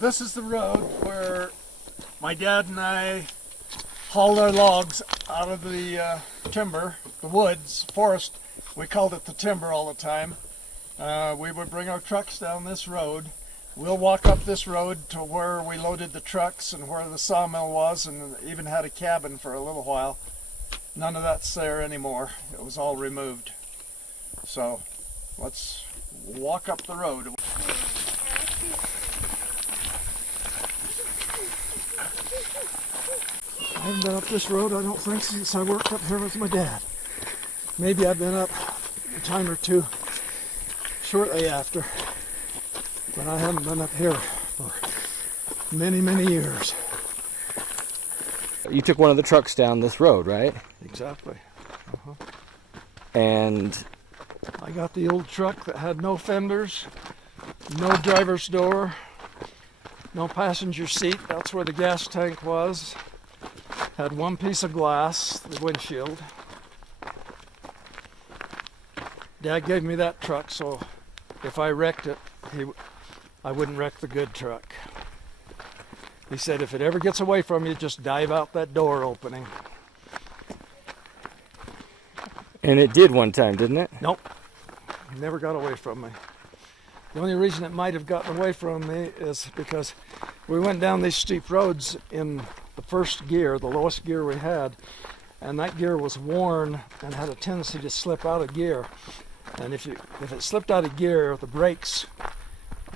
this is the road where my dad and I hauled our logs out of the timber, the woods, forest. We called it the timber all the time. We would bring our trucks down this road. We'll walk up this road to where we loaded the trucks and where the sawmill was, and even had a cabin for a little while. None of that's there anymore. It was all removed. So let's walk up the road. I haven't been up this road, I don't think, since I worked up here with my dad. Maybe I've been up a time or two shortly after, but I haven't been up here for many, many years. You took one of the trucks down this road, right? Exactly. And I got the old truck that had no fenders, no driver's door, no passenger seat. That's where the gas tank was. Had one piece of glass, the windshield. Dad gave me that truck, so if I wrecked it, I wouldn't wreck the good truck. He said, if it ever gets away from you, just dive out that door opening. And it did one time, didn't it? Nope. It never got away from me. The only reason it might have gotten away from me is because we went down these steep roads in the first gear, the lowest gear we had, and that gear was worn and had a tendency to slip out of gear. And if it slipped out of gear, the brakes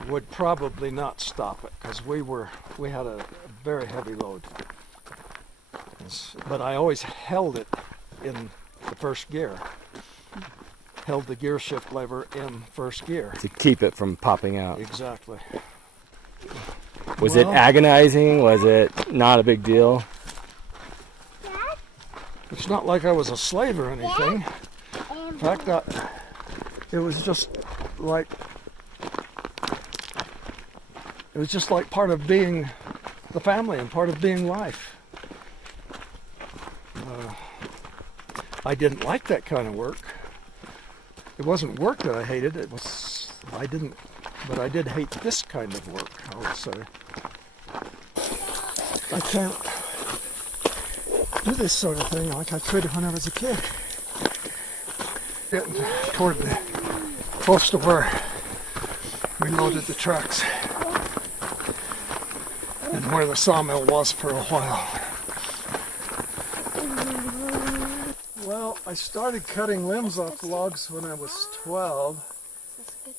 would probably not stop it, because we had a very heavy load. But I always held it in the first gear. Held the gear shift lever in first gear. To keep it from popping out. Exactly. Was it agonizing? Was it not a big deal? It's not like I was a slave or anything. In fact, it was just like part of being the family and part of being life. I didn't like that kind of work. It wasn't work that I hated. But I did hate this kind of work, I would say. I can't do this sort of thing like I could when I was a kid. Getting close to where we loaded the trucks and where the sawmill was for a while. Well, I started cutting limbs off the logs when I was 12,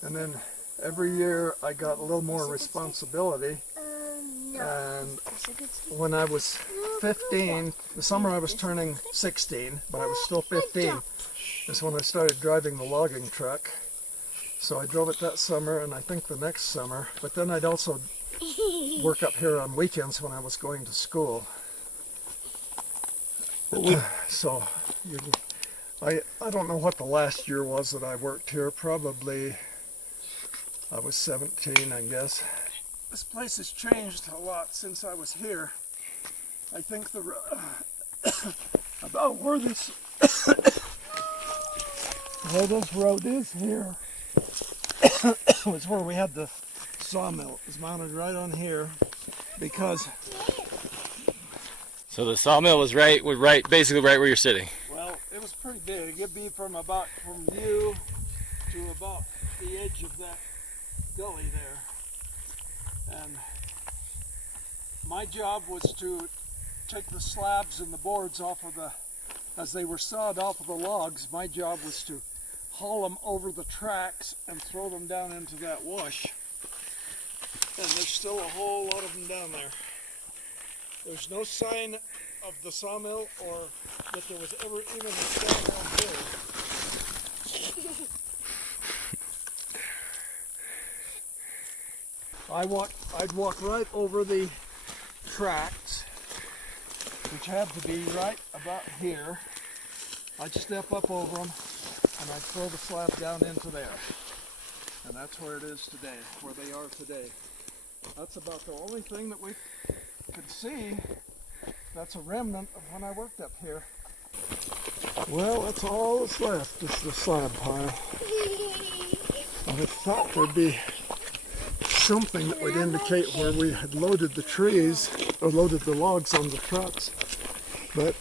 and then every year I got a little more responsibility. And when I was 15, the summer I was turning 16, but I was still 15, is when I started driving the logging truck. So I drove it that summer, and I think the next summer, but then I'd also work up here on weekends when I was going to school. So I don't know what the last year was that I worked here. Probably I was 17, I guess. This place has changed a lot since I was here. I think about where this road is here was where we had the sawmill. It was mounted right on here because. So the sawmill was basically right where you're sitting. Well, it was pretty big. It'd be from you to about the edge of that gully there. And my job was to take the slabs and the boards off of as they were sawed off of the logs, my job was to haul them over the tracks and throw them down into that wash. And there's still a whole lot of them down there. There's no sign of the sawmill or that there was ever even a sawmill built. I'd walk right over the tracks, which had to be right about here. I'd step up over them, and I'd throw the slab down into there. And that's where it is today, where they are today. That's about the only thing that we could see that's a remnant of when I worked up here. Well, that's all that's left, is the slab pile. I had thought there'd be something that would indicate where we had loaded the trees or loaded the logs on the trucks, but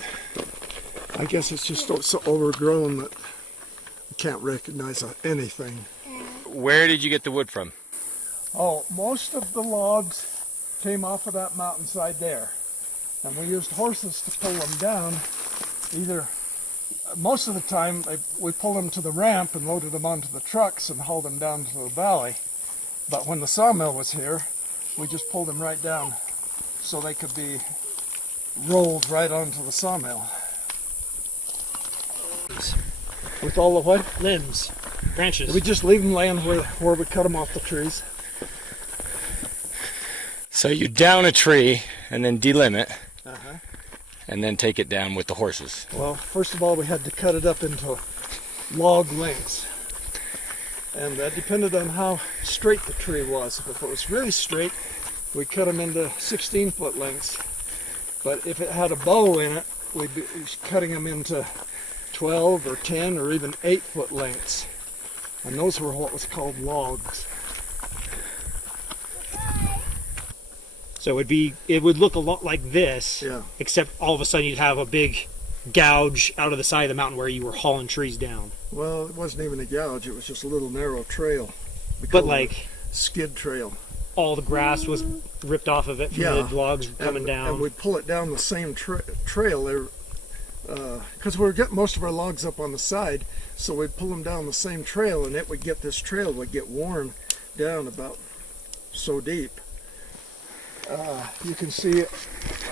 I guess it's just so overgrown that you can't recognize anything. Where did you get the wood from? Oh, most of the logs came off of that mountainside there, and we used horses to pull them down. Most of the time we pulled them to the ramp and loaded them onto the trucks and hauled them down to the valley. But when the sawmill was here, we just pulled them right down so they could be rolled right onto the sawmill. With all the what? Limbs, branches. We just leave them laying where we cut them off the trees. So you down a tree and then delimb it, and then take it down with the horses. Well, first of all, we had to cut it up into log lengths. And that depended on how straight the tree was. If it was really straight, we cut them into 16-foot lengths. But if it had a bow in it, we'd be cutting them into 12 or 10 or even 8-foot lengths. And those were what was called logs. So it would look a lot like this, Yeah. except all of a sudden you'd have a big gouge out of the side of the mountain where you were hauling trees down. Well, it wasn't even a gouge, it was just a little narrow trail. But like skid trail. all the grass was ripped off of it from the logs coming down. And we'd pull it down the same trail there, because we were getting most of our logs up on the side, so we'd pull them down the same trail, and this trail would get worn down about so deep. You can see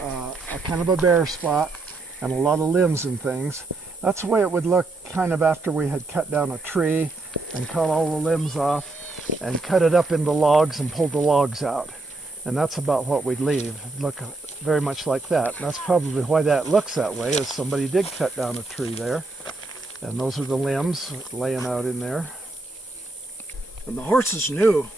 a kind of a bare spot and a lot of limbs and things. That's the way it would look kind of after we had cut down a tree and cut all the limbs off and cut it up into logs and pulled the logs out. And that's about what we'd leave. It'd look very much like that. And that's probably why that looks that way, is somebody did cut down a tree there. And those are the limbs laying out in there. And the horses knew.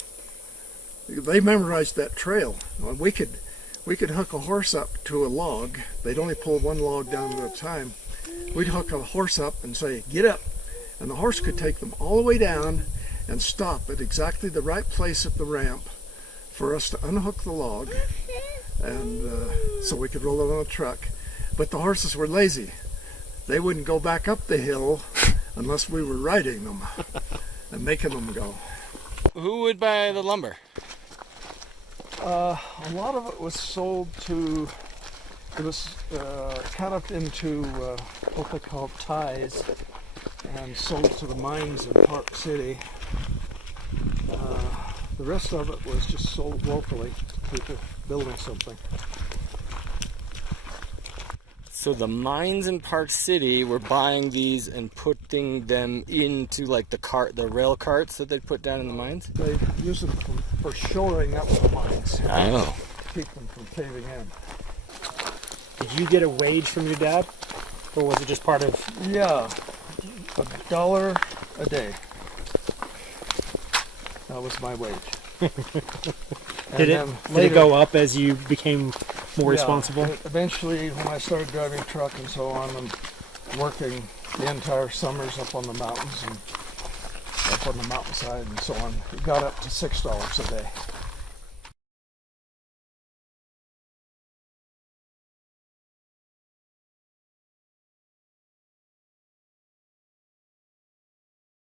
They memorized that trail. We could hook a horse up to a log. They'd only pull one log down at a time. We'd hook a horse up and say, "Get up." And the horse could take them all the way down and stop at exactly the right place at the ramp for us to unhook the log, and so we could roll it on a truck. But the horses were lazy. They wouldn't go back up the hill unless we were riding them and making them go. Who would buy the lumber? A lot of it was sold to, it was cut up into what they call ties and sold to the mines in Park City. The rest of it was just sold locally to people building something. So the mines in Park City were buying these and putting them into like the rail carts that they'd put down in the mines? They use them for shoring up the mines. Oh. To keep them from caving in. Did you get a wage from your dad? Or was it just part of... Yeah, $1 a day. That was my wage. Did it go up as you became more responsible? Eventually, when I started driving truck and so on, and working the entire summers up on the mountains and up on the mountainside and so on, it got up to $6 a day.